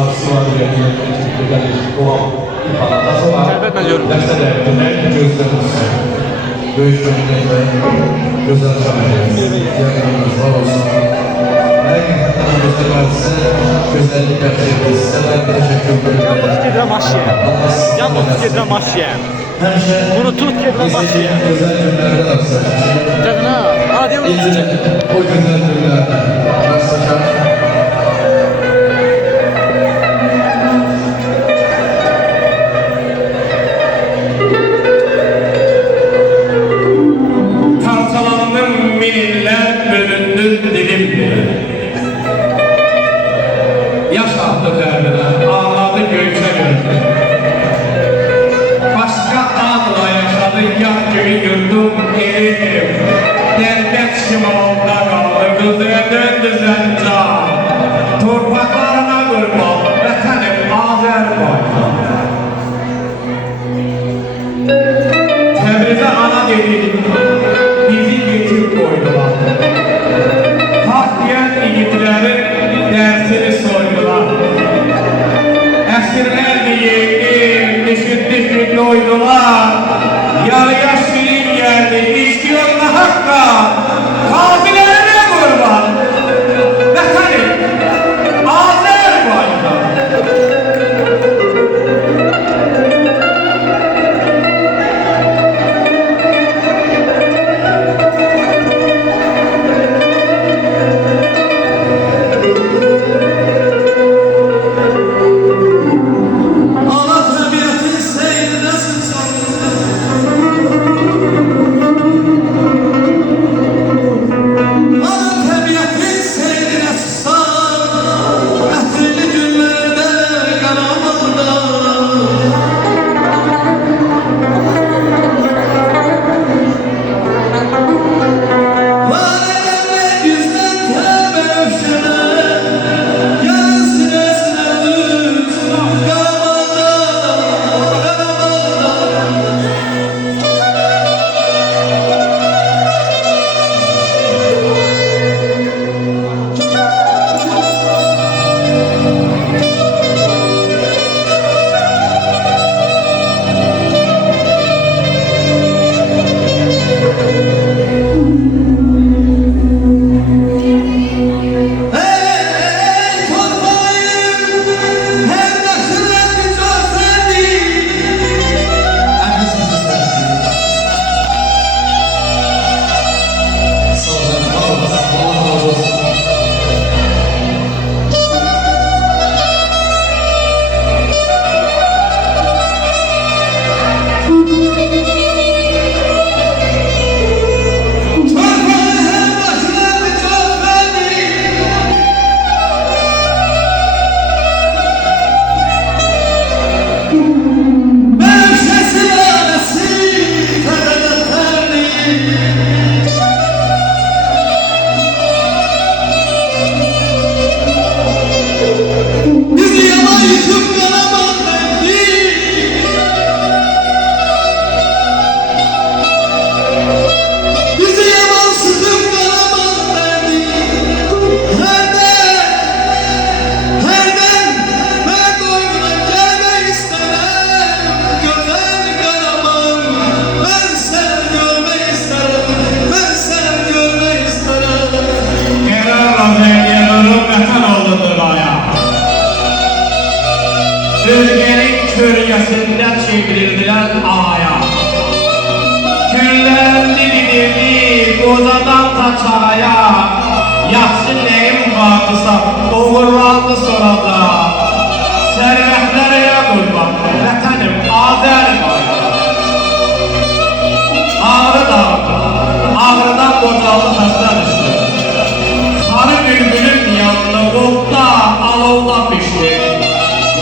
arzusu var, doğal bir palatası var. Dəstə dəyərində gözlərimiz, böyük gönüllüklə gözəl şahidimiz, yakınımız var olsun. Həqiqətən göstərməsi, gözəllik bəxşəyimiz, sizələr təşəkkür ederim. Yan tut gedirəm aşıya. Yan tut gedirəm aşıya. Həmişə Bunu tut gedirəm aşıya. gözəl günlərdə rastlaşır. Cadına, hadi yavrum. O gözəl günlərdə rastlaşar. Parçalandım minillər, bölündü dilimdir. Yaş attı dərdinə, ağladı göyçə gördü. Başqa adla yaşadı, yad gibi yurdum elim. Dərbət şimalda qaldı, qızıya döndü zəncan. Torpaqlarına qurban, vətənim Azərbaycan. Təbrizə ana dedik, bizi geçip koydular. Hak diyen yiğitlerin dersini soydular. Esirler diyeydim, düşüp doydular. Yarıya şirin geldi, istiyorlar hakka. Kafilerine kurban. Vətənim, Azərbaycan. Ana təbiətin seyrinəsin sən. Ana təbiətin seyrinəsin sən. Ətirli günlərdə qaranlıqda. Var edəndə güzdən təbə öfşənə. Yarın sinəsinə düz qaramanda, qaramanda. Ey torpağım, her daşına bir coşardı. Hangisi istersiniz? Sağ olun, var olasın, Allah razı olsun. Torpağı her daşına bir coşardı. Mevşesi lalesi terleterdi. Bizi yana yıkıp karaman verdi. Bizi yaman sıkıp karaman verdi. Herden ben koynuna gelmek istemem. Güzel karaman, ben seni görmek isterim. Ben seni görmek isterim. Kerarla veriyorum, vətən oldu duraya. Bölgenin kölgesinde çevrildiler aya. Küllerini didirdi, kozadan taçaya. Yaxşı neyim vardısa, uğurlandı sonra da. Servətlərə qurban, vətənim Azərbaycan. Ağrı dağıdı, ağrıdan qocaldı xəstə düşdü. Sarı bülbülün yanını qopda, alovda pişdi.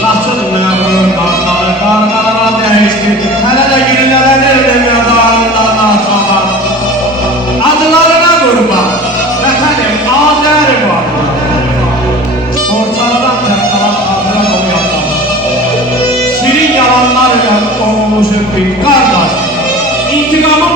Laçın məmur qarqalı qarqalara dəyişdi. Hələ də gülləənirdi mədarından açmağa. Acılarına qurban, vətənim Azərbaycan. Borçlardan tərqalan xatıra dolu yandan. Şirin yalanlar ilə olmuşuq bir qardaş. İntiqamın